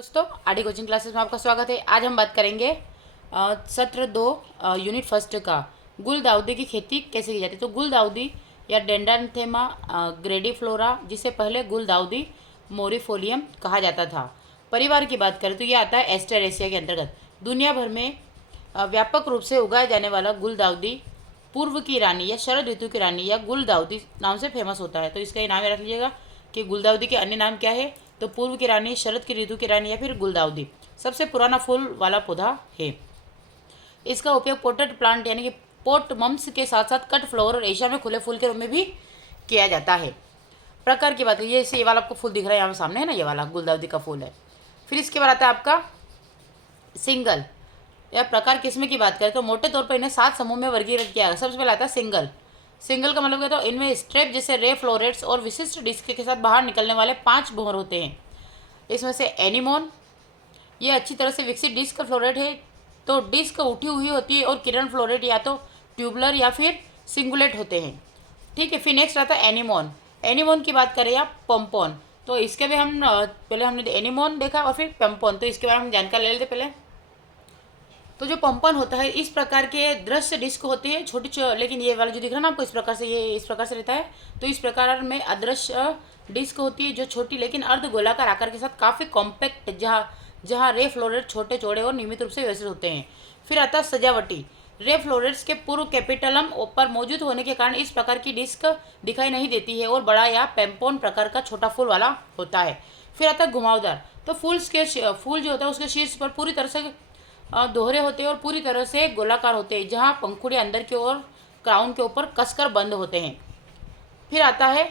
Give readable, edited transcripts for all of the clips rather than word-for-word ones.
दोस्तों RD coaching classes में आपका स्वागत है। आज हम बात करेंगे सत्र 2 यूनिट फर्स्ट का गुलदाउदी की खेती कैसे की जाती है। तो गुलदाउदी या डेंड्रान्थेमा ग्रेडिफ्लोरा, जिसे पहले गुलदाउदी मोरिफोलियम कहा जाता था, परिवार की बात करें तो ये आता है एस्टेरेसिया के अंतर्गत। दुनिया भर में व्यापक रूप से उगाया जाने वाला गुलदाउदी पूर्व की रानी या शरद ऋतु की रानी या गुलदाउदी नाम से फेमस होता है। तो इसका ये नाम रख लीजिएगा कि गुलदाउदी के अन्य नाम क्या है। तो पूर्व की रानी, शरद की ऋतु की रानी या फिर गुलदाउदी सबसे पुराना फूल वाला पौधा है। इसका उपयोग पोटेड प्लांट यानी कि पोट मम्स के साथ साथ कट फ्लावर और एशिया में खुले फूल के रूप में भी किया जाता है। प्रकार की बात करें, ये वाला आपको फूल दिख रहा है यहाँ सामने है ना, ये वाला गुलदाउदी का फूल है। फिर इसके बाद आता है आपका सिंगल या प्रकार किस्म की बात करें तो मोटे तौर पर इन्हें 7 समूह में वर्गीकृत किया गया। सबसे पहले आता है सिंगल। सिंगल का मतलब क्या था, इनमें स्ट्रेप जैसे रे फ्लोरेट्स और विशिष्ट डिस्क के साथ बाहर निकलने वाले 5 भंवर होते हैं। इसमें से एनीमोन, ये अच्छी तरह से विकसित डिस्क फ्लोरेट है। तो डिस्क उठी हुई होती है और किरण फ्लोरेट या तो ट्यूबुलर या फिर सिंगुलेट होते हैं। ठीक है। फिर नेक्स्ट आता है एनीमोन। एनीमोन की बात करें या पम्पोन, तो इसके भी हम पहले हमने एनीमोन देखा और फिर पम्पोन, तो इसके बारे में हम जानकारी ले लेते पहले। तो जो पंपन होता है इस प्रकार के दृश्य डिस्क होते हैं छोटी लेकिन ये वाला जो दिख रहा है ना आपको इस प्रकार से, ये इस प्रकार से रहता है। तो इस प्रकार में अदृश्य डिस्क होती है जो छोटी लेकिन अर्ध गोलाकार आकार के साथ काफ़ी कॉम्पैक्ट, जहाँ रे फ्लोरेट छोटे चौड़े और नियमित रूप से व्यवस्थित होते हैं। फिर आता है सजावटी। रे फ्लोरेट्स के पूर्व कैपिटलम पर मौजूद होने के कारण इस प्रकार की डिस्क दिखाई नहीं देती है और बड़ा या पेम्पोन प्रकार का छोटा फूल वाला होता है। फिर आता है घुमावदार। तो फूल जो होता है उसके शीर्ष पर पूरी तरह से दोहरे होते हैं और पूरी तरह से गोलाकार होते हैं, जहाँ पंखुड़ी अंदर की ओर क्राउन के ऊपर कसकर बंद होते हैं। फिर आता है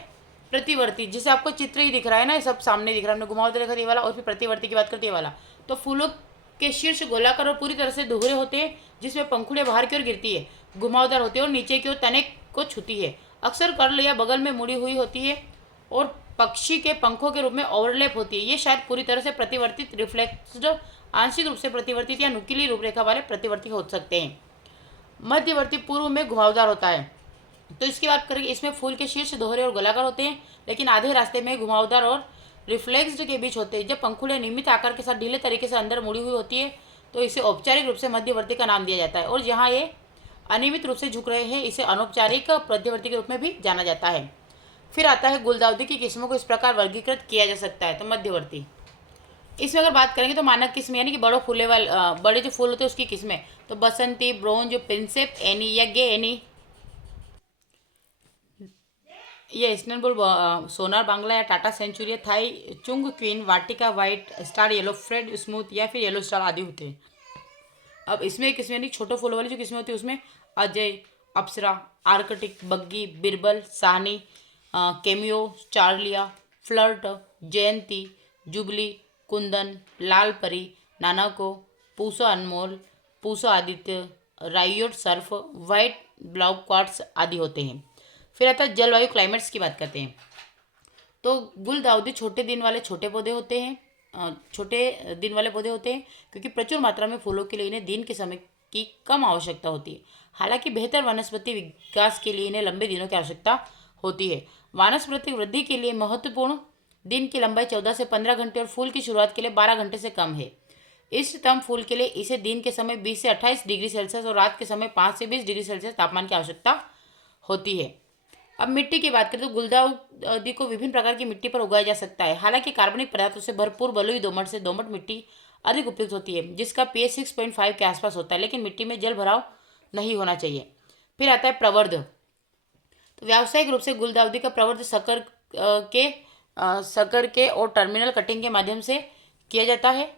प्रतिवर्ती, जिसे आपको चित्र ही दिख रहा है ना, ये सब सामने दिख रहा है। हमने घुमावदार देखा ये वाला, और फिर प्रतिवर्ती की बात करते हैं वाला। तो फूलों के शीर्ष गोलाकार और पूरी तरह से दोहरे होते हैं, जिसमें पंखुड़ियाँ बाहर की ओर गिरती है, घुमावदार होती है और नीचे की ओर तने को छूती है। अक्सर कर्ल या बगल में मुड़ी हुई होती है और पक्षी के पंखों के रूप में ओवरलैप होती है। ये शायद पूरी तरह से प्रतिवर्तित रिफ्लेक्स्ड, आंशिक रूप से प्रतिवर्तित या नुकीली रूपरेखा वाले प्रतिवर्ती हो सकते हैं। मध्यवर्ती पूर्व में घुमावदार होता है। तो इसकी बात करेंगे, इसमें फूल के शीर्ष दोहरे और गोलाकार होते हैं, लेकिन आधे रास्ते में घुमावदार और रिफ्लेक्स्ड के बीच होते हैं। जब पंखुड़ियाँ नियमित आकार के साथ ढीले तरीके से अंदर मुड़ी हुई होती है तो इसे औपचारिक रूप से मध्यवर्ती का नाम दिया जाता है, और जहाँ ये अनियमित रूप से झुक रहे हैं इसे अनौपचारिक मध्यवर्ती के रूप में भी जाना जाता है। फिर आता है गुलदाउदी की किस्मों को इस प्रकार वर्गीकृत किया जा सकता है। तो मध्यवर्ती, इसमें अगर बात करेंगे तो मानक किस्म यानी कि बड़े जो फूल होते हैं उसकी किस्में, तो बसंती, ब्रोंज, प्रिंसेप एनी या गे एनी, ये इस्तांबुल सोनार बांग्ला या Tata century, Thai Chung queen, Vatika white, star yellow, Fred smooth या फिर येलो स्टार आदि होते हैं। अब इसमें किस्में यानी छोटे फूलों वाली जो किस्में होती है उसमें अजय, अप्सरा, आर्कटिक, बग्गी, बिरबल, साहनी, केमियो, चार्लिया, flirt, Jayanti, jubilee, Kundan, Lal Pari, Nanako, Pusa Anmol, Pusa Aditya, riot surf, white block quartz आदि होते हैं। फिर आता है जलवायु क्लाइमेट्स की बात करते हैं। तो गुलदाउदी छोटे दिन वाले पौधे होते हैं, क्योंकि प्रचुर मात्रा में फूलों के लिए इन्हें दिन के समय की कम आवश्यकता होती है। हालांकि बेहतर वनस्पति विकास के लिए इन्हें लंबे दिनों की आवश्यकता होती है। वानस्पतिक वृद्धि के लिए महत्वपूर्ण दिन की लंबाई 14 से 15 घंटे और फूल की शुरुआत के लिए 12 घंटे से कम है। इष्टतम फूल के लिए इसे दिन के समय 20 से 28 डिग्री सेल्सियस और रात के समय 5 से 20 डिग्री सेल्सियस तापमान की आवश्यकता होती है। अब मिट्टी की बात करें तो गुलदाउदी को विभिन्न प्रकार की मिट्टी पर उगाया जा सकता है। हालांकि कार्बनिक पदार्थों से भरपूर बलुई दोमट मिट्टी अधिक उपयुक्त होती है, जिसका pH 6.5 के आसपास होता है, लेकिन मिट्टी में जल भराव नहीं होना चाहिए। फिर आता है प्रवर्ध। तो व्यावसायिक रूप से गुलदाउदी का प्रवर्ध सकर के और टर्मिनल कटिंग के माध्यम से किया जाता है।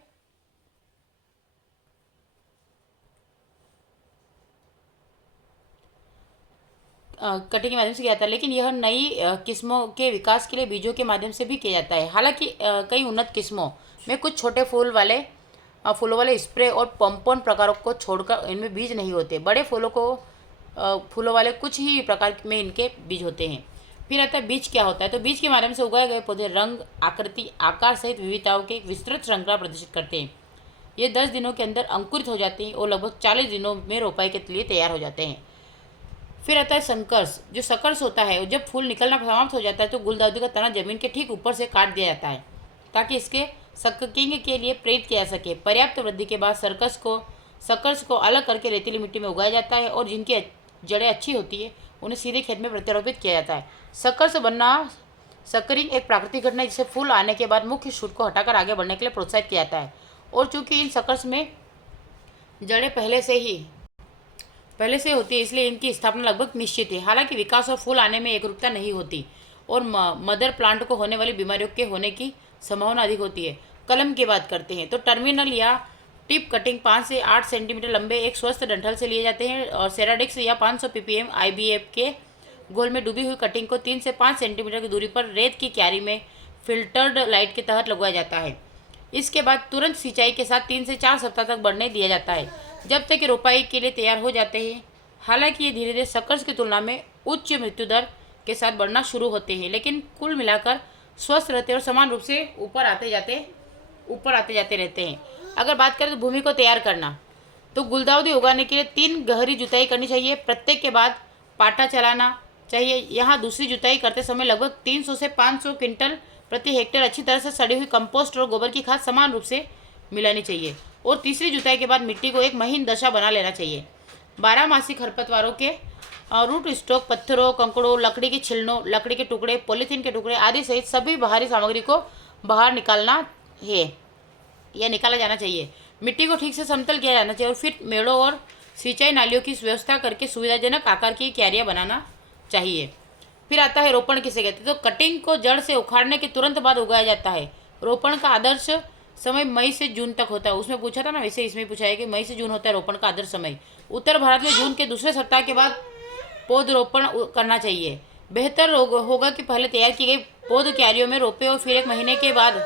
कटिंग के माध्यम से किया जाता है, लेकिन यह नई किस्मों के विकास के लिए बीजों के माध्यम से भी किया जाता है। हालांकि कई उन्नत किस्मों में कुछ छोटे फूलों वाले स्प्रे और पंपोन प्रकारों को छोड़कर इनमें बीज नहीं होते। बड़े फूलों वाले कुछ ही प्रकार में इनके बीज होते हैं। फिर आता है बीज क्या होता है। तो बीज के माध्यम से उगाए गए पौधे रंग, आकृति, आकार सहित विविधताओं के विस्तृत श्रृंखला प्रदर्शित करते हैं। ये 10 दिनों के अंदर अंकुरित हो जाते हैं और लगभग 40 दिनों में रोपाई के लिए तैयार हो जाते हैं। फिर आता है संकर्ष। जो सकर्ष होता है, जब फूल निकलना समाप्त हो जाता है तो गुलदाउदी का तना जमीन के ठीक ऊपर से काट दिया जाता है, ताकि इसके सक्किंग के लिए प्रेरित किया जा सके। पर्याप्त वृद्धि के बाद सकर्स को अलग करके रेतीली मिट्टी में उगाया जाता है और जिनकी जड़ें अच्छी होती है उन्हें सीधे खेत में प्रत्यारोपित किया जाता है। सकर्स बनना सकरिंग एक प्राकृतिक घटना है जिससे फूल आने के बाद मुख्य शूट को हटाकर आगे बढ़ने के लिए प्रोत्साहित किया जाता है। और चूंकि इन सकर्स में जड़ें पहले से होती है इसलिए इनकी स्थापना लगभग निश्चित है। हालांकि विकास और फूल आने में एकरूपता नहीं होती और मदर प्लांट को होने वाली बीमारियों के होने की संभावना अधिक होती है। कलम की बात करते हैं तो टर्मिनल या टिप कटिंग 5 से 8 सेंटीमीटर लंबे एक स्वस्थ डंठल से लिए जाते हैं और सेराडिक्स या 500 ppm IBF के घोल में डूबी हुई कटिंग को 3 से 5 सेंटीमीटर की दूरी पर रेत की क्यारी में फिल्टर्ड लाइट के तहत लगवाया जाता है। इसके बाद तुरंत सिंचाई के साथ 3 से 4 सप्ताह तक बढ़ने दिया जाता है जब तक कि रोपाई के लिए तैयार हो जाते हैं। हालांकि ये धीरे धीरे सकर्स की तुलना में उच्च मृत्यु दर के साथ बढ़ना शुरू होते हैं लेकिन कुल मिलाकर स्वस्थ रहते हैं और समान रूप से ऊपर आते जाते रहते हैं। अगर बात करें तो भूमि को तैयार करना तो गुलदाउदी उगाने के लिए 3 गहरी जुताई करनी चाहिए। प्रत्येक के बाद पाटा चलाना चाहिए। यहाँ दूसरी जुताई करते समय लगभग 300 से 500 क्विंटल प्रति हेक्टेयर अच्छी तरह से सड़ी हुई कंपोस्ट और गोबर की खाद समान रूप से मिलानी चाहिए। और तीसरी जुताई के बाद मिट्टी को एक महीन दशा बना लेना चाहिए। 12मासी खरपतवारों के रूट स्टॉक, पत्थरों, कंकड़ों, लकड़ी की छिलनों, लकड़ी के टुकड़े, पॉलीथीन के टुकड़े आदि सहित सभी बाहरी सामग्री को बाहर निकालना है या निकाला जाना चाहिए। मिट्टी को ठीक से समतल किया जाना चाहिए और फिर मेड़ों और सिंचाई नालियों की व्यवस्था करके सुविधाजनक आकार की क्यारियाँ बनाना चाहिए। फिर आता है रोपण किसे कहते हैं तो कटिंग को जड़ से उखाड़ने के तुरंत बाद उगाया जाता है। रोपण का आदर्श समय मई से जून तक होता है। उसमें पूछा था ना, वैसे इसमें पूछा है कि मई से जून होता है रोपण का आदर्श समय। उत्तर भारत में जून के दूसरे सप्ताह के बाद पौधरोपण करना चाहिए। बेहतर होगा कि पहले तैयार की गई पौध क्यारियों में रोपे और फिर 1 महीने के बाद,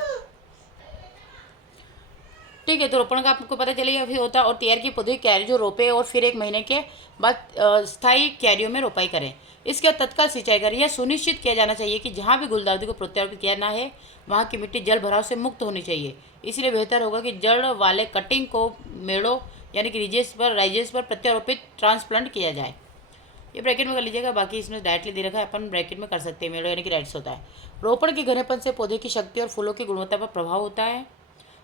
ठीक है, तो रोपण का आपको पता चलेगा फिर होता है। और तैयार की पौधे क्यारी जो रोपे और फिर 1 महीने के बाद स्थायी क्यारियों में रोपाई करें। इसके बाद तत्काल सिंचाई करें। यह सुनिश्चित किया जाना चाहिए कि जहाँ भी गुलदाउदी को प्रत्यारोपित किया ना है वहाँ की मिट्टी जल भराव से मुक्त होनी चाहिए। इसलिए बेहतर होगा कि जड़ वाले कटिंग को मेड़ों यानी कि राइजेस पर प्रत्यारोपित ट्रांसप्लांट किया जाए। ये ब्रैकेट में कर लीजिएगा, बाकी इसमें डायरेक्टली दे रखा है, अपन ब्रैकेट में कर सकते हैं। मेड़ों यानी कि राइट्स होता है। रोपण के घनेपन से पौधे की शक्ति और फूलों की गुणवत्ता पर प्रभाव होता है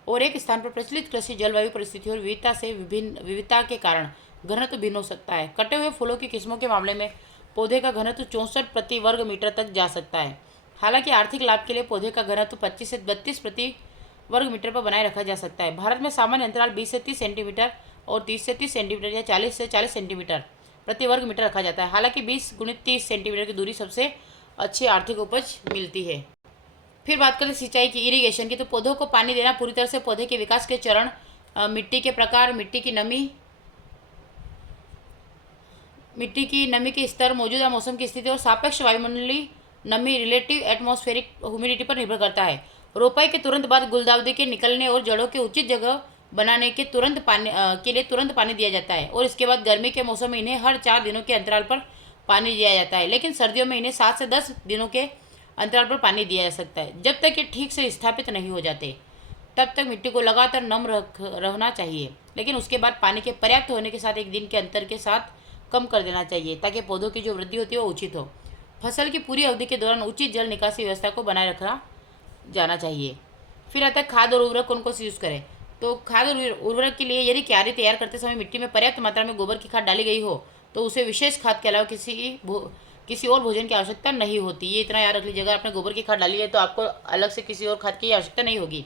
और एक स्थान पर प्रचलित कृषि जलवायु परिस्थितियों और विविधता के कारण घनत्व भिन्न हो सकता है। कटे हुए फूलों की किस्मों के मामले में पौधे का घनत्व 64 प्रति वर्ग मीटर तक जा सकता है। हालांकि आर्थिक लाभ के लिए पौधे का घनत्व 25 से 32 प्रति वर्ग मीटर पर बनाए रखा जा सकता है। भारत में सामान्य अंतराल 20 से 30 सेंटीमीटर और 30 से 30 सेंटीमीटर या 40 से 40 सेंटीमीटर प्रति वर्ग मीटर रखा जाता है। हालांकि 20 × 30 सेंटीमीटर की दूरी सबसे अच्छी आर्थिक उपज मिलती है। फिर बात करें सिंचाई की, इरिगेशन की, तो पौधों को पानी देना पूरी तरह से पौधे के विकास के चरण, मिट्टी के प्रकार, मिट्टी की नमी के स्तर, मौजूदा मौसम की स्थिति और सापेक्ष वायुमंडलीय नमी रिलेटिव एटमॉस्फेरिक ह्यूमिडिटी पर निर्भर करता है। रोपाई के तुरंत बाद गुलदाउदी के निकलने और जड़ों के उचित जगह बनाने के लिए तुरंत पानी दिया जाता है और इसके बाद गर्मी के मौसम में इन्हें हर 4 दिनों के अंतराल पर पानी दिया जाता है। लेकिन सर्दियों में इन्हें 7 से 10 दिनों के अंतराल पर पानी दिया जा सकता है। जब तक ये ठीक से स्थापित नहीं हो जाते तब तक मिट्टी को लगातार नम रहना चाहिए, लेकिन उसके बाद पानी के पर्याप्त होने के साथ 1 दिन के अंतर के साथ कम कर देना चाहिए ताकि पौधों की जो वृद्धि होती है वो उचित हो। फसल की पूरी अवधि के दौरान उचित जल निकासी व्यवस्था को बनाए रखना जाना चाहिए। फिर आता है खाद और उर्वरक कौन कौन से यूज़ करें। तो खाद और उर्वरक के लिए यदि क्यारी तैयार करते समय मिट्टी में पर्याप्त मात्रा में गोबर की खाद डाली गई हो तो उसे विशेष खाद के अलावा किसी और भोजन की आवश्यकता नहीं होती। ये इतना याद रख लीजिए, अगर आपने गोबर की खाद डाली है तो आपको अलग से किसी और खाद की आवश्यकता नहीं होगी।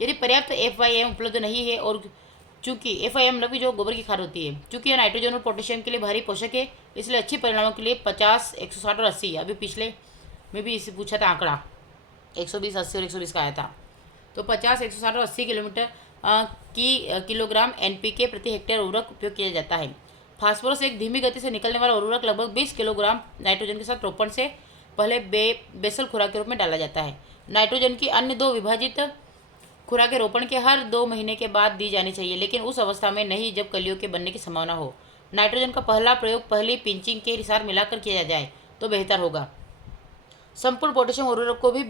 यदि पर्याप्त FYM उपलब्ध नहीं है और चूँकि FYM मतलब कि जो गोबर की खाद होती है, चूँकि यह नाइट्रोजन और पोटेशियम के लिए भारी पोषक है, इसलिए अच्छी परिणामों के लिए 50, 160 और 80, अभी पिछले में भी इसे पूछा था आंकड़ा 120, 80 और 120 का आया था। तो 50, 160 और 80 किलोग्राम NPK प्रति हेक्टेयर उर्वरक उपयोग किया जाता है। फास्फोरस एक धीमी गति से निकलने वाला उर्वरक लगभग 20 किलोग्राम नाइट्रोजन के साथ रोपण से पहले बेसल खुराक के रूप में डाला जाता है। नाइट्रोजन की अन्य 2 विभाजित खुराकें रोपण के हर 2 महीने के बाद दी जानी चाहिए, लेकिन उस अवस्था में नहीं जब कलियों के बनने की संभावना हो। नाइट्रोजन का पहला प्रयोग पहली पिंचिंग के साथ मिलाकर किया जाए तो बेहतर होगा। संपूर्ण पोटेशियम उर्वरक को भी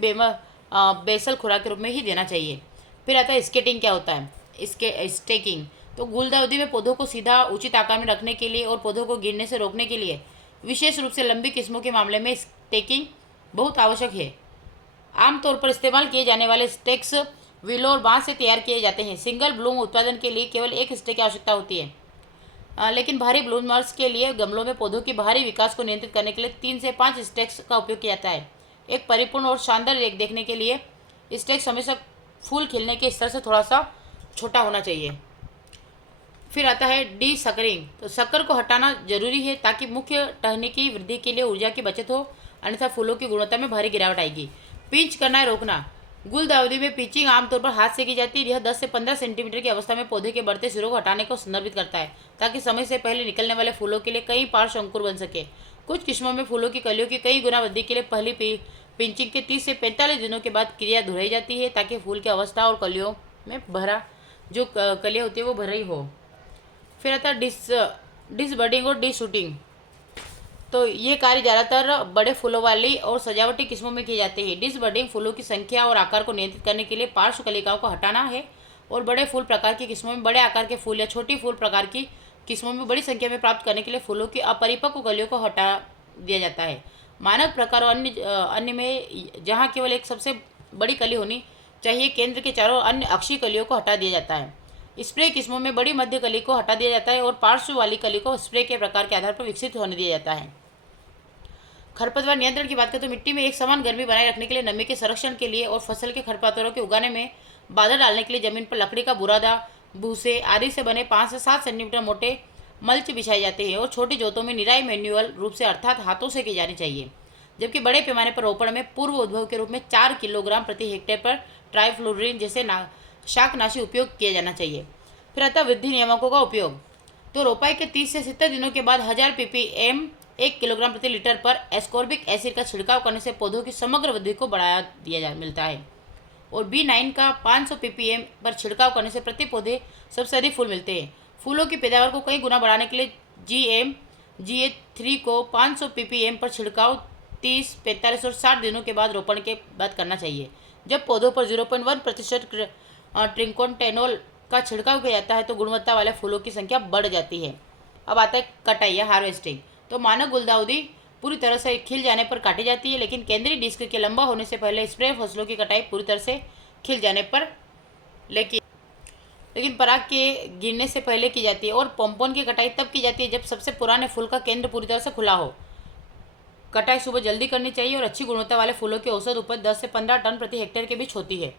बेसल खुराक के रूप में ही देना चाहिए। फिर आता है स्केटिंग। क्या होता है स्टेकिंग। तो गुलदाउदी में पौधों को सीधा उचित आकार में रखने के लिए और पौधों को गिरने से रोकने के लिए विशेष रूप से लंबी किस्मों के मामले में स्टेकिंग बहुत आवश्यक है। आमतौर पर इस्तेमाल किए जाने वाले स्टेक्स विलो और बांस से तैयार किए जाते हैं। सिंगल ब्लूम उत्पादन के लिए केवल एक स्टे की आवश्यकता होती है, लेकिन भारी ब्लूमर्स के लिए गमलों में पौधों की भारी विकास को नियंत्रित करने के लिए 3 से 5 स्टेक्स का उपयोग किया जाता है। एक परिपूर्ण और शानदार रेक देखने के लिए स्टेक्स हमेशा फूल खिलने के स्तर से थोड़ा सा छोटा होना चाहिए। फिर आता है डी सकरिंग। तो शक्कर को हटाना जरूरी है ताकि मुख्य टहनी की वृद्धि के लिए ऊर्जा की बचत हो, अन्यथा फूलों की गुणवत्ता में भारी गिरावट आएगी। पिंच करना है रोकना। गुलदाउदी में पिचिंग आमतौर पर हाथ से की जाती है। यह 10 से 15 सेंटीमीटर की अवस्था में पौधे के बढ़ते सिरों को हटाने को संदर्भित करता है ताकि समय से पहले निकलने वाले फूलों के लिए कई पार्श्व अंकुर बन सके। कुछ किस्मों में फूलों की कलियों की कई गुना वृद्धि के लिए पहली पिंचिंग के 30 से 45 दिनों के बाद क्रिया दोहराई जाती है ताकि फूल की अवस्था और कलियों में भरा जो कलियाँ होती है वो भरी हो। फिर आता है डिसबडिंग और डिशूटिंग। तो ये कार्य ज़्यादातर बड़े फूलों वाली और सजावटी किस्मों में किए जाते हैं। डिसबडिंग फूलों की संख्या और आकार को नियंत्रित करने के लिए पार्श्व कलिकाओं को हटाना है, और बड़े फूल प्रकार की किस्मों में बड़े आकार के फूल या छोटी फूल प्रकार की किस्मों में बड़ी संख्या में प्राप्त करने के लिए फूलों की अपरिपक्व कलियों को हटा दिया जाता है। मानक प्रकार और अन्य में जहाँ केवल एक सबसे बड़ी कली होनी चाहिए, केंद्र के चारों अन्य अक्षीय कलियों को हटा दिया जाता है। स्प्रे किस्मों में बड़ी मध्य कली को हटा दिया जाता है और पार्श्व वाली कली को स्प्रे के प्रकार के आधार पर विकसित होने दिया जाता है। खरपतवार नियंत्रण की बात करें तो मिट्टी में एक समान गर्मी बनाए रखने के लिए, नमी के संरक्षण के लिए और फसल के खरपतवारों के उगाने में बाधा डालने के लिए जमीन पर लकड़ी का बुरादा, भूसे आदि से बने 5 से 7 सेंटीमीटर मोटे मल्च बिछाए जाते हैं और छोटी जोतों में निराई मैन्युअल रूप से अर्थात हाथों से की जानी चाहिए। जबकि बड़े पैमाने पर रोपण में पूर्व उद्भव के रूप में 4 किलोग्राम प्रति हेक्टेयर पर ट्राइफ्लोरिन जैसे शाकनाशी उपयोग किया जाना चाहिए। फिर आता वृद्धि नियामकों का उपयोग। तो रोपाई के 30 से 70 दिनों के बाद 1000 ppm 1 किलोग्राम प्रति लीटर पर एस्कॉर्बिक एसिड का छिड़काव करने से पौधों की समग्र वृद्धि को बढ़ाया मिलता है। और B9 का 500 ppm पर छिड़काव करने से प्रति पौधे सबसे अधिक फूल मिलते हैं। फूलों की पैदावार को कई गुना बढ़ाने के लिए GA3 को 500 ppm पर छिड़काव 30, 45 और 60 दिनों के बाद रोपण के बाद करना चाहिए। जब पौधों पर 0.1% ट्रिंकोटेनोल का छिड़काव किया जाता है तो गुणवत्ता वाले फूलों की संख्या बढ़ जाती है। अब आता है कटाई या हार्वेस्टिंग। तो मानक गुलदाउदी पूरी तरह से खिल जाने पर काटी जाती है, लेकिन केंद्रीय डिस्क के लंबा होने से पहले स्प्रे फसलों की कटाई पूरी तरह से खिल जाने पर लेकिन पराग के गिरने से पहले की जाती है। और पोम्पोन की कटाई तब की जाती है जब सबसे पुराने फूल का केंद्र पूरी तरह से खुला हो। कटाई सुबह जल्दी करनी चाहिए और अच्छी गुणवत्ता वाले फूलों की औसत उपज 10 से 15 टन प्रति हेक्टेयर के बीच होती है।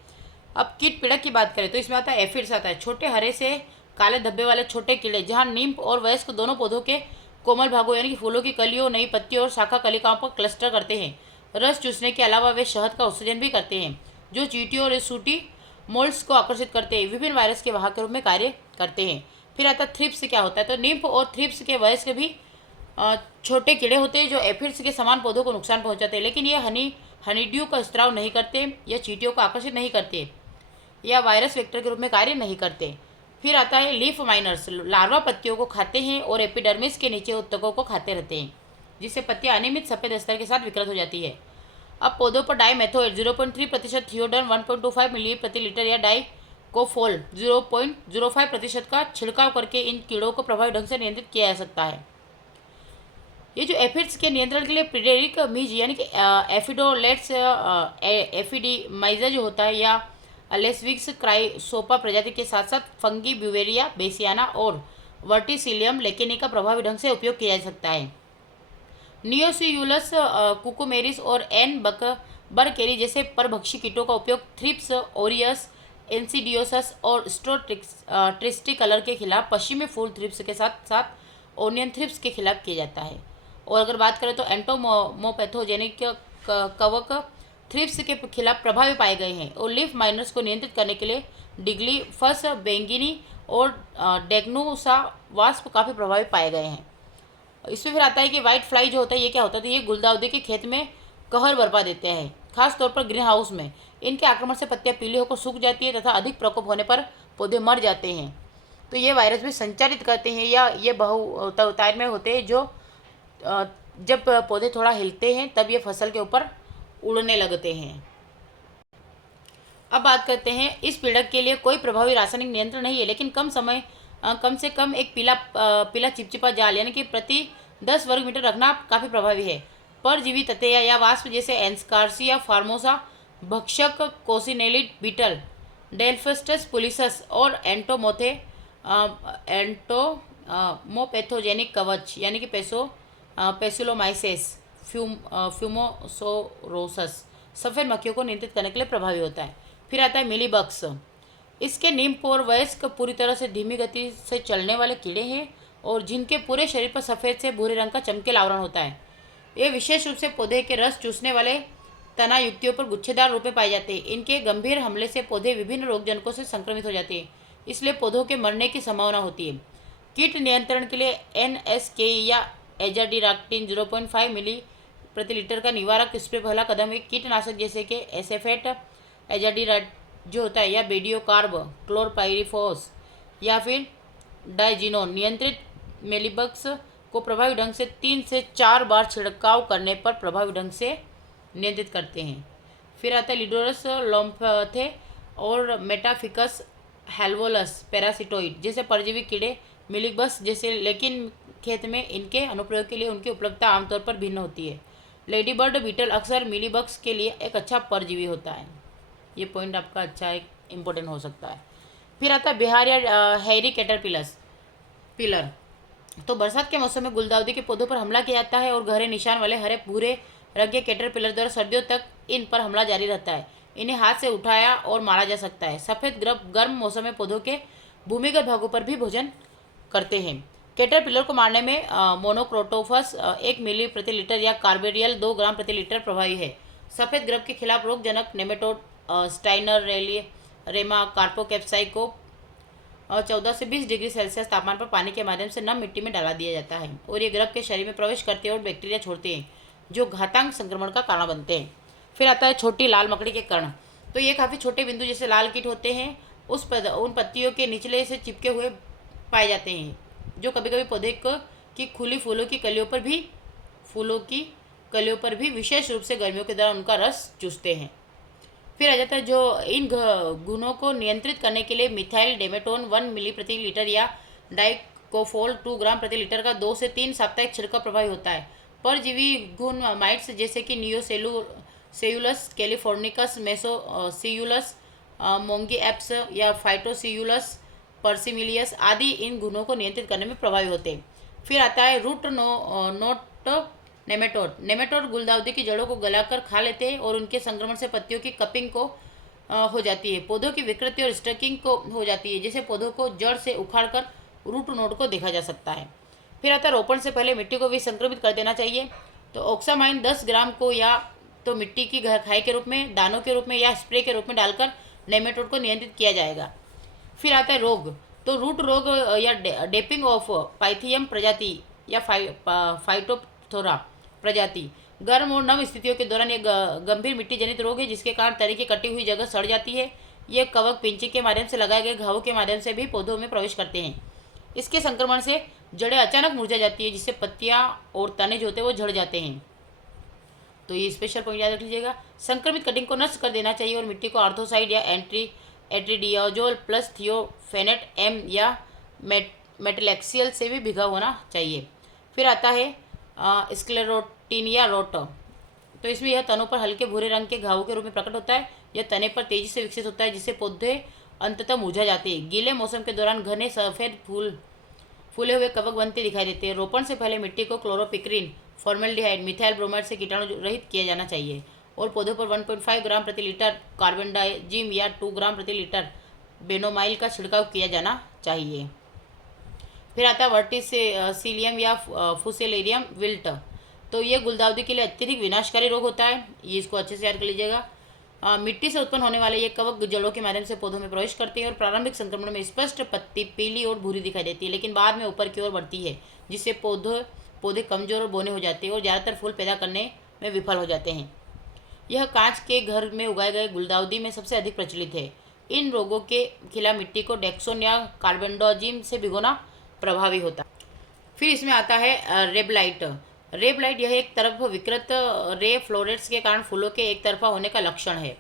अब कीट पीड़क की बात करें तो इसमें आता है एफिड्स आता है। छोटे हरे से काले धब्बे वाले छोटे कीड़े जहां नीम और वयस्क दोनों पौधों के कोमल भागों यानी कि फूलों की कलियों, नई पत्तियों और शाखा कलिकाओं पर क्लस्टर करते हैं। रस चूसने के अलावा वे शहद का उत्सर्जन भी करते हैं जो चींटियों और सूटी मोल्ड्स को आकर्षित करते हैं, विभिन्न वायरस के वाहक के रूप में कार्य करते हैं। फिर आता थ्रिप्स क्या होता है। तो निम्फ और थ्रिप्स के वयस्क भी छोटे कीड़े होते हैं जो एफिड्स के समान पौधों को नुकसान पहुंचाते हैं, लेकिन ये हनीड्यू का स्त्राव नहीं करते या चींटियों को आकर्षित नहीं करते या वायरस वेक्टर के रूप में कार्य नहीं करते। फिर आता है लीफ माइनर्स। लार्वा पत्तियों को खाते हैं और एपिडर्मिस के नीचे उत्तकों को खाते रहते हैं, जिससे पत्तियां अनियमित सफेद स्तर के साथ विकृत हो जाती है। अब पौधों पर डाईमेथोएट 0.3% थियोडर्म 1.25 मिली प्रति लीटर या डाइकोफोल 0.05% का छिड़काव करके इन कीड़ों को प्रभावी ढंग से नियंत्रित किया जा सकता है। ये जो एफिड्स के नियंत्रण के लिए प्रीडेरिक मीज यानी कि एफिडोलेट्स एफिडीमाइजा जो होता है या लेस्विक्स क्राइसोपा प्रजाति के साथ साथ फंगी ब्यूवेरिया बेसियाना और वर्टिसिलियम लेकेनी का प्रभावी ढंग से उपयोग किया जा सकता है। नियोसियुलस कुकुमेरिस और एन बरकेरी जैसे परभक्षी कीटों का उपयोग थ्रिप्स ओरियस एनसीडियोसस और स्ट्रोट्रिस्टी कलर के खिलाफ, पश्चिमी फूल थ्रिप्स के साथ साथ ओनियन थ्रिप्स के खिलाफ किया जाता है। और अगर बात करें तो एंटोमोपैथोजेनिक कवक थ्रिप्स के खिलाफ प्रभावी पाए गए हैं और लीफ माइनर्स को नियंत्रित करने के लिए डिग्लीफस बेंगिनी और डेग्नोसा वास्प काफ़ी प्रभावी पाए गए हैं। इसमें फिर आता है कि वाइट फ्लाई जो होता है ये क्या होता है, तो ये गुलदाउदी के खेत में कहर बरपा देते हैं, खासतौर पर ग्रीन हाउस में। इनके आक्रमण से पत्तियां पीली होकर सूख जाती है तथा अधिक प्रकोप होने पर पौधे मर जाते हैं। तो ये वायरस भी संचारित करते हैं या ये बहुतायत में होते हैं जो जब पौधे थोड़ा हिलते हैं तब ये फसल के ऊपर उड़ने लगते हैं। अब बात करते हैं इस पीड़क के लिए कोई प्रभावी रासायनिक नियंत्रण नहीं है, लेकिन कम से कम एक पीला चिपचिपा जाल यानी कि प्रति 10 वर्ग मीटर रखना काफ़ी प्रभावी है। परजीवी ततैया या वास्प जैसे एन्स्कार्सिया फार्मोसा, भक्षक कोसिनेलिड बीटल डेल्फिस्टस पुलिसस और एंटोमोपैथोजेनिक कवच यानी कि पेसिलोमाइसेस फ्यूमोसोरोसस सफ़ेद मक्खियों को नियंत्रित करने के लिए प्रभावी होता है। फिर आता है मिलीबग्स। इसके नीमपोर वयस्क पूरी तरह से धीमी गति से चलने वाले कीड़े हैं और जिनके पूरे शरीर पर सफ़ेद से भूरे रंग का चमकीला आवरण होता है। ये विशेष रूप से पौधे के रस चूसने वाले तना युक्तियों पर गुच्छेदार रूप में पाए जाते हैं। इनके गंभीर हमले से पौधे विभिन्न रोगजनकों से संक्रमित हो जाते हैं, इसलिए पौधों के मरने की संभावना होती है। कीट नियंत्रण के लिए NSK या एजाडिराक्टिन 0.5 मिली प्रति लीटर का निवारक स्प्रे पहला कदम है। कीटनाशक जैसे कि एसेफेट एजाडिराट जो होता है या बेडियोकार्ब क्लोरपाइरिफॉस या फिर डाइजिनोन नियंत्रित मेलीबग्स को प्रभावी ढंग से 3 से 4 बार छिड़काव करने पर प्रभावी ढंग से नियंत्रित करते हैं। फिर आता है लिडोरस लोम्फे और मेटाफिकस हेल्वोलस पैरासिटोइड जैसे परजीवी कीड़े मिलीबग्स जैसे, लेकिन खेत में इनके अनुप्रयोग के लिए उनकी उपलब्धता आमतौर पर भिन्न होती है। लेडीबर्ड बीटल अक्सर मिलीबग्स के लिए एक अच्छा परजीवी होता है। ये पॉइंट आपका अच्छा एक इम्पोर्टेंट हो सकता है। फिर आता है बिहार या हैरी पिलर। तो बरसात के मौसम में गुलदाउदी के पौधों पर हमला किया जाता है और गहरे निशान वाले हरे भूरे रंग के कैटरपिलर द्वारा सर्दियों तक इन पर हमला जारी रहता है। इन्हें हाथ से उठाया और मारा जा सकता है। सफ़ेद गर्म मौसम में पौधों के भूमिगत भागों पर भी भोजन करते हैं। कैटरपिलर को मारने में मोनोक्रोटोफस 1 मिली प्रति लीटर या कार्बेरियल 2 ग्राम प्रति लीटर प्रभावी है। सफ़ेद ग्रब के खिलाफ रोगजनक नेमेटोड स्टाइनर रेमा कार्पोकेप्साई को 14 से 20 डिग्री सेल्सियस तापमान पर पानी के माध्यम से नम मिट्टी में डाला दिया जाता है और ये ग्रब के शरीर में प्रवेश करते हैं और बैक्टीरिया छोड़ते हैं जो घातक संक्रमण का कारण बनते हैं। फिर आता है छोटी लाल मकड़ी के कण। तो ये काफ़ी छोटे बिंदु जैसे लाल कीट होते हैं उन पत्तियों के निचले से चिपके हुए पाए जाते हैं जो कभी कभी पौधे की खुली फूलों की कलियों पर भी विशेष रूप से गर्मियों के दौरान उनका रस चूसते हैं। फिर आ जाता है जो इन गुणों को नियंत्रित करने के लिए मिथाइल डेमेटोन 1 मिली प्रति लीटर या डाइकोफोल 2 ग्राम प्रति लीटर का 2 से 3 साप्ताहिक छिड़काव प्रभावी होता है। परजीवी गुण माइट्स जैसे कि नियोसेल्यूलस कैलिफोर्निकस मेसोसियुलस मोंगी एप्स या फाइटोसियुलस पर्सिमिलियस आदि इन गुणों को नियंत्रित करने में प्रभावी होते हैं। फिर आता है रूट नोट नेमेटोड गुलदाउदी की जड़ों को गलाकर खा लेते हैं और उनके संक्रमण से पत्तियों की कपिंग को हो जाती है। पौधों की विकृति और स्टकिंग को हो जाती है जिससे पौधों को जड़ से उखाड़कर रूट नोड को देखा जा सकता है। फिर आता है रोपण से पहले मिट्टी को भी संक्रमित कर देना चाहिए। तो ऑक्सामाइन 10 ग्राम को या तो मिट्टी की खाई के रूप में, दानों के रूप में या स्प्रे के रूप में डालकर नेमेटोड को नियंत्रित किया जाएगा। फिर आता है रोग। तो रूट रोग या डेपिंग ऑफ पाइथियम प्रजाति या फाइटोप्थोरा प्रजाति गर्म और नम स्थितियों के दौरान एक गंभीर मिट्टी जनित रोग है जिसके कारण तरी की कटी हुई जगह सड़ जाती है। ये कवक पिंची के माध्यम से लगाए गए घावों के माध्यम से भी पौधों में प्रवेश करते हैं। इसके संक्रमण से जड़ें अचानक मुरझा जाती है जिससे पत्तियां और तने जो होते हैं वो झड़ जाते हैं। तो ये स्पेशल पॉइंट याद रख लीजिएगा। संक्रमित कटिंग को नष्ट कर देना चाहिए और मिट्टी को आर्थोसाइड या एट्रीडियाजोल प्लस थियोफेनेट एम या मेटलेक्सियल से भी भिगा होना चाहिए। फिर आता है स्क्लेरोटिनिया रोट। तो इसमें यह तनों पर हल्के भूरे रंग के घावों के रूप में प्रकट होता है। यह तने पर तेजी से विकसित होता है जिससे पौधे अंततः मुरझा जाते हैं। गीले मौसम के दौरान घने सफ़ेद फूले हुए कवक बनते दिखाई देते हैं। रोपण से पहले मिट्टी को क्लोरोपिक्रिन, फॉर्मेल्डिहाइड, मिथाइल ब्रोमाइड से कीटाणु रहित किया जाना चाहिए और पौधों पर 1.5 ग्राम प्रति लीटर कार्बेंडाजिम या 2 ग्राम प्रति लीटर बेनोमाइल का छिड़काव किया जाना चाहिए। फिर आता है वर्टिसिलियम या फुसेलेरियम विल्ट। तो ये गुलदाउदी के लिए अत्यधिक विनाशकारी रोग होता है। ये इसको अच्छे से याद कर लीजिएगा। मिट्टी से उत्पन्न होने वाले ये कवक जड़ों के माध्यम से पौधों में प्रवेश करते हैं और प्रारंभिक संक्रमण में स्पष्ट पत्ती पीली और भूरी दिखाई देती है, लेकिन बाद में ऊपर की ओर बढ़ती है जिससे पौधे कमजोर और बौने हो जाते हैं और ज़्यादातर फूल पैदा करने में विफल हो जाते हैं। यह कांच के घर में उगाए गए गुलदाउदी में सबसे अधिक प्रचलित है। इन रोगों के खिलाफ मिट्टी को डेक्सोन या कार्बेंडाजिम से भिगोना प्रभावी होता है। फिर इसमें आता है रेबलाइट। रेबलाइट यह एक तरफ विकृत रे फ्लोरेट्स के कारण फूलों के एक तरफा होने का लक्षण है।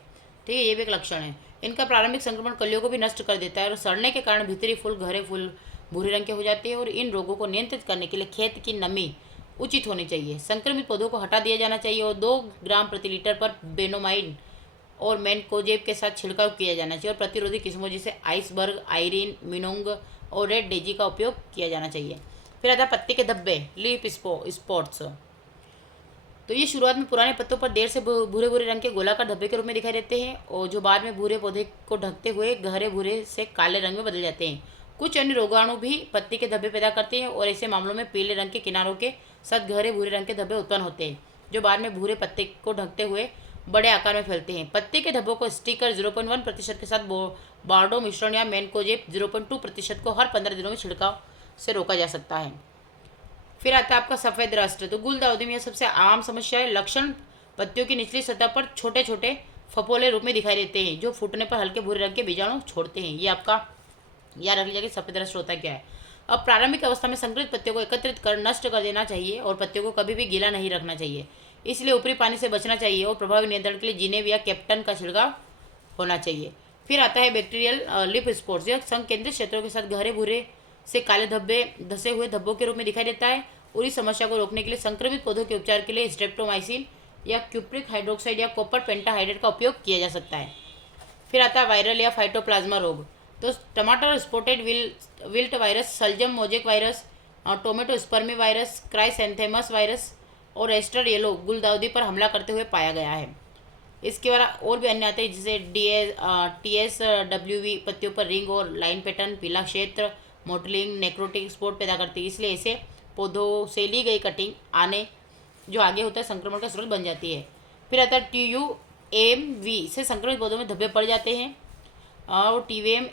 ठीक है, ये भी एक लक्षण है। इनका प्रारंभिक संक्रमण कलियों को भी नष्ट कर देता है और सड़ने के कारण भीतरी फूल गहरे फूल भूरे रंग के हो जाते हैं और इन रोगों को नियंत्रित करने के लिए खेत की नमी उचित होनी चाहिए। संक्रमित पौधों को हटा दिया जाना चाहिए और 2 ग्राम प्रति लीटर पर बेनोमाइन और मैनकोजेब के साथ छिड़काव किया जाना चाहिए और प्रतिरोधी किस्मों जैसे आइसबर्ग, आयरीन, मिनोंग और रेड डेजी का उपयोग किया जाना चाहिए। फिर आता है पत्ते के धब्बे, लीफ स्पॉट्स। तो ये शुरुआत में पुराने पत्तों पर देर से भूरे भूरे रंग के गोलाकार धब्बे के रूप में दिखाई देते हैं और जो बाद में भूरे पौधे को ढकते हुए गहरे भूरे से काले रंग में बदल जाते हैं। कुछ अन्य रोगाणु भी पत्ती के धब्बे पैदा करते हैं और ऐसे मामलों में पीले रंग के किनारों के साथ गहरे भूरे रंग के धब्बे उत्पन्न होते हैं जो बाद में भूरे पत्ते को ढकते हुए बड़े आकार में फैलते हैं। पत्ते के धब्बों को स्टिकर 0.1% के साथ बार्डो मिश्रण या मैनकोजेब 0.2% को हर 15 दिनों में छिड़काव से रोका जा सकता है। फिर आता है आपका सफ़ेद रस्ट। तो गुलदाउदी में यह सबसे आम समस्या है। लक्षण पत्तियों की निचली सतह पर छोटे छोटे फपोले रूप में दिखाई देते हैं जो फूटने पर हल्के भूरे रंग के बीजाणु छोड़ते हैं। ये आपका याद रख लीजिए कि सफ़ेद रस्ट होता क्या है। अब प्रारंभिक अवस्था में संकरित पत्तियों को एकत्रित कर नष्ट कर देना चाहिए और पत्तियों को कभी भी गीला नहीं रखना चाहिए, इसलिए ऊपरी पानी से बचना चाहिए और प्रभावी नियंत्रण के लिए जिनेव या कैप्टन का छिड़काव होना चाहिए। फिर आता है बैक्टीरियल लिप स्पॉट्स। यह संकेंद्रित क्षेत्रों के साथ गहरे भूरे से काले धब्बे धसे हुए धब्बों के रूप में दिखाई देता है और इस समस्या को रोकने के लिए संक्रमित पौधों के उपचार के लिए स्ट्रेप्टोमाइसिन या क्यूप्रिक हाइड्रोक्साइड या कॉपर पेंटाहाइड्रेट का उपयोग किया जा सकता है। फिर आता है वायरल या फाइटोप्लाज्मा रोग। तो टमाटर स्पॉटेड विल्ट वायरस, सल्जम mosaic virus, tomato aspermy virus, chrysanthemum virus और एस्टर येलो गुलदाउदी पर हमला करते हुए पाया गया है। इसके अलावा और भी अन्य आते हैं जैसे TSWV पत्तियों पर रिंग और लाइन पैटर्न, पीला क्षेत्र, मोटलिंग, नेक्रोटिक स्पॉट पैदा करती है। इसलिए ऐसे पौधों से ली गई कटिंग आने जो आगे होता है संक्रमण का स्रोत बन जाती है। फिर आता है TUAMV से संक्रमित पौधों में धब्बे पड़ जाते हैं और TVM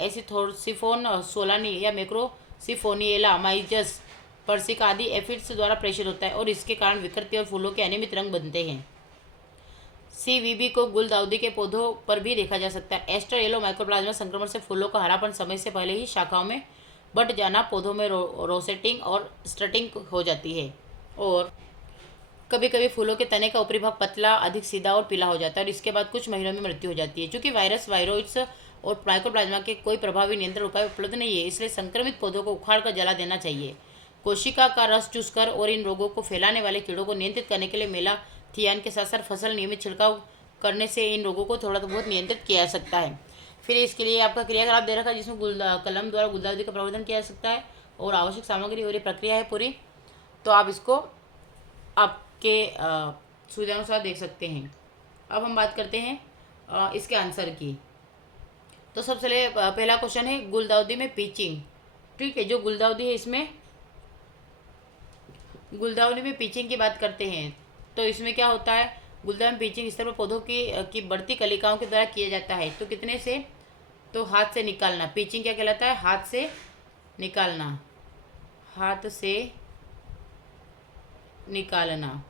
एसिथोर्सिफोन सोलानी या मैक्रोसिफोनिएला माइजस पर्सिका आदि एफिड्स द्वारा प्रेषित होता है और इसके कारण विकृति और फूलों के अनियमित रंग बनते हैं। CVB को गुलदाउदी के पौधों पर भी देखा जा सकता है। एस्टर येलो माइकोप्लाज्मा संक्रमण से फूलों का हरापन समय से पहले ही शाखाओं में बट जाना, पौधों में रोसेटिंग और स्टटिंग हो जाती है और कभी कभी फूलों के तने का ऊपरी भाग पतला, अधिक सीधा और पीला हो जाता है और इसके बाद कुछ महीनों में मृत्यु हो जाती है। चूँकि वायरस, वायरोइड्स और माइकोप्लाज्मा के कोई प्रभावी नियंत्रण उपाय उपलब्ध नहीं है, इसलिए संक्रमित पौधों को उखाड़ कर जला देना चाहिए। कोशिका का रस चूसकर और इन रोगों को फैलाने वाले कीड़ों को नियंत्रित करने के लिए मेलाथियान के साथ साथ फसल नियमित छिड़काव करने से इन रोगों को थोड़ा बहुत नियंत्रित किया जा सकता है। फिर इसके लिए आपका क्रियाकलाप दे रखा है जिसमें कलम द्वारा गुलदाउदी का प्रवर्धन किया जा सकता है और आवश्यक सामग्री और ये प्रक्रिया है पूरी, तो आप इसको आपके सुविधानुसार देख सकते हैं। अब हम बात करते हैं इसके आंसर की। तो सबसे पहला क्वेश्चन है गुलदाउदी में पिचिंग। ठीक है, जो गुलदाउदी है इसमें गुलदाउदी में पिचिंग की बात करते हैं तो इसमें क्या होता है, गुलदाउदी में पिचिंग इस तरह पौधों की बढ़ती कलिकाओं के द्वारा किया जाता है। तो कितने से, तो हाथ से निकालना। पिचिंग क्या कहलाता है, हाथ से निकालना, हाथ से निकालना।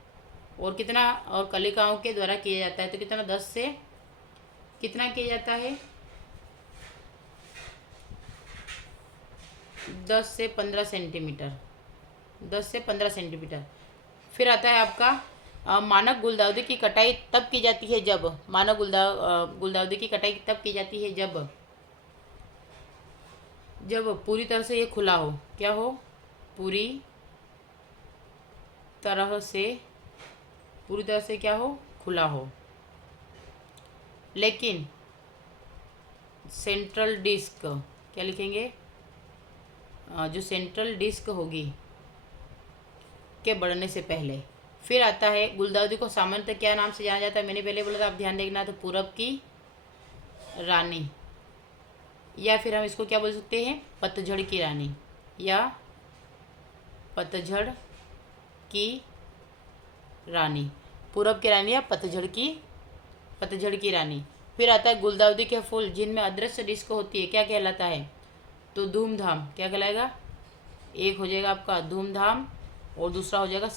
और कितना, और कलिकाओं के द्वारा किया जाता है तो कितना, 10 से कितना किया जाता है, 10 से 15 सेंटीमीटर, 10 से 15 सेंटीमीटर। फिर आता है आपका मानक गुलदाउदी की कटाई तब की जाती है जब, मानक गुलदाउदी की कटाई तब की जाती है जब पूरी तरह से ये खुला हो। क्या हो, पूरी तरह से क्या हो, खुला हो। लेकिन सेंट्रल डिस्क, क्या लिखेंगे, जो सेंट्रल डिस्क होगी के बढ़ने से पहले। फिर आता है गुलदाउदी को सामान्यतः क्या नाम से जाना जाता है, मैंने पहले बोला था, आप ध्यान देखना। तो पूरब की रानी, या फिर हम इसको क्या बोल सकते हैं, पतझड़ की रानी या पतझड़ की रानी, पूरब की रानी या पतझड़ की रानी। फिर आता है गुलदाउदी के फूल जिनमें अदृश्य डिस्क होती है, क्या कहलाता है, तो धूमधाम। क्या कहलाएगा, एक हो जाएगा आपका धूमधाम और दूसरा हो जाएगा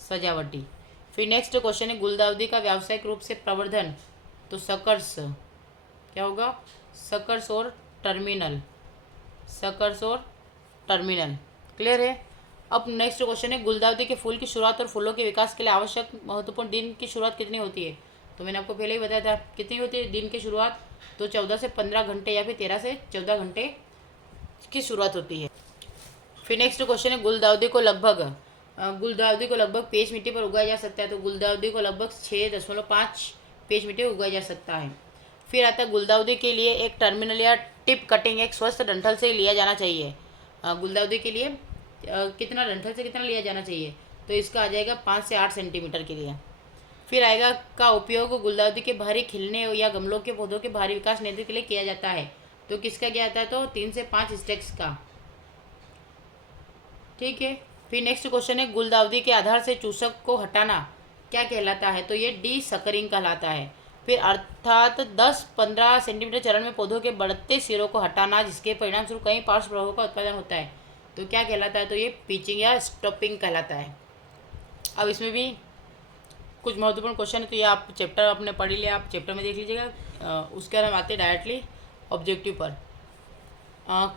सजावटी। फिर नेक्स्ट क्वेश्चन है गुलदाउदी का व्यावसायिक रूप से प्रवर्धन। तो सकर्स, क्या होगा, सकर्स और टर्मिनल, क्लियर है। अब नेक्स्ट क्वेश्चन है गुलदाउदी के फूल की शुरुआत और फूलों के विकास के लिए आवश्यक महत्वपूर्ण दिन की शुरुआत कितनी होती है। तो मैंने आपको पहले ही बताया था कितनी होती है दिन की शुरुआत, तो 14 से 15 घंटे या फिर 13 से 14 घंटे की शुरुआत होती है। फिर नेक्स्ट क्वेश्चन है गुलदाउदी को लगभग गुलदाउदी को लगभग पेज मिट्टी पर उगाया जा सकता है, तो गुलदाउदी को लगभग 6.5 पेज मिट्टी उगाया जा सकता है। फिर आता है गुलदाउदी के लिए एक टर्मिनल या टिप कटिंग एक स्वस्थ डंठल से लिया जाना चाहिए। गुलदाउदी के लिए कितना डंठल से कितना लिया जाना चाहिए, तो इसका आ जाएगा 5 से 8 सेंटीमीटर के लिए। फिर आएगा का उपयोग गुलदाउदी के बाहरी खिलने या गमलों के पौधों के बाहरी विकास नियंत्रण के लिए किया जाता है, तो किसका किया जाता है, तो 3 से 5 स्टेक्स का। ठीक है। फिर नेक्स्ट क्वेश्चन है गुलदाउदी के आधार से चूसक को हटाना क्या कहलाता है, तो ये डी सकरिंग कहलाता है। फिर अर्थात 10-15 सेंटीमीटर चरण में पौधों के बढ़ते सिरों को हटाना, जिसके परिणाम स्वरूप कई पार्श्व प्रभावों का उत्पादन होता है, तो क्या कहलाता है, तो ये पिचिंग या स्टॉपिंग कहलाता है। अब इसमें भी कुछ महत्वपूर्ण क्वेश्चन है, तो ये आप चैप्टर आपने पढ़ लिया, आप चैप्टर में देख लीजिएगा। उसके बाद हम आते हैं डायरेक्टली ऑब्जेक्टिव पर।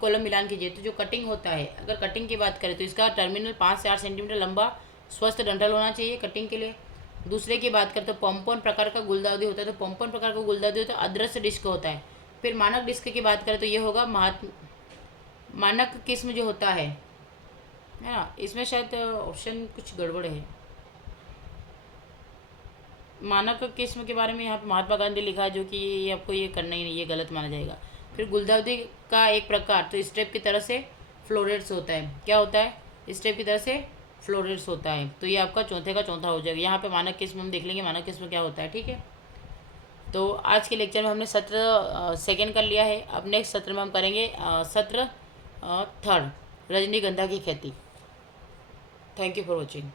कॉलम मिलान कीजिए। तो जो कटिंग होता है, अगर कटिंग की बात करें तो इसका टर्मिनल 5 से 8 सेंटीमीटर लंबा स्वस्थ डंठल होना चाहिए कटिंग के लिए। दूसरे की बात करें तो पॉम्पॉन प्रकार का गुलदाउदी होता है, तो पॉम्पॉन प्रकार का गुलदाउदी होता है अदृश्य डिस्क होता है। फिर मानक डिस्क की बात करें तो ये होगा मानक किस्म जो होता है ना, इसमें शायद ऑप्शन कुछ गड़बड़ है। मानक किस्म के बारे में यहाँ पे महात्मा गांधी लिखा है, जो कि ये आपको ये करना ही नहीं, ये गलत माना जाएगा। फिर गुलदाउदी का एक प्रकार तो स्टेप की तरह से फ्लोरेट्स होता है। क्या होता है, स्टेप की तरह से फ्लोरेट्स होता है, तो ये आपका चौथे का चौथा हो जाएगा। यहाँ पे मानक किस्म हम देख लेंगे, मानक किस्म क्या होता है। ठीक है, तो आज के लेक्चर में हमने सत्र सेकेंड कर लिया है। अब नेक्स्ट सत्र में हम करेंगे सत्र थर्ड, रजनीगंधा की खेती। Thank you for watching.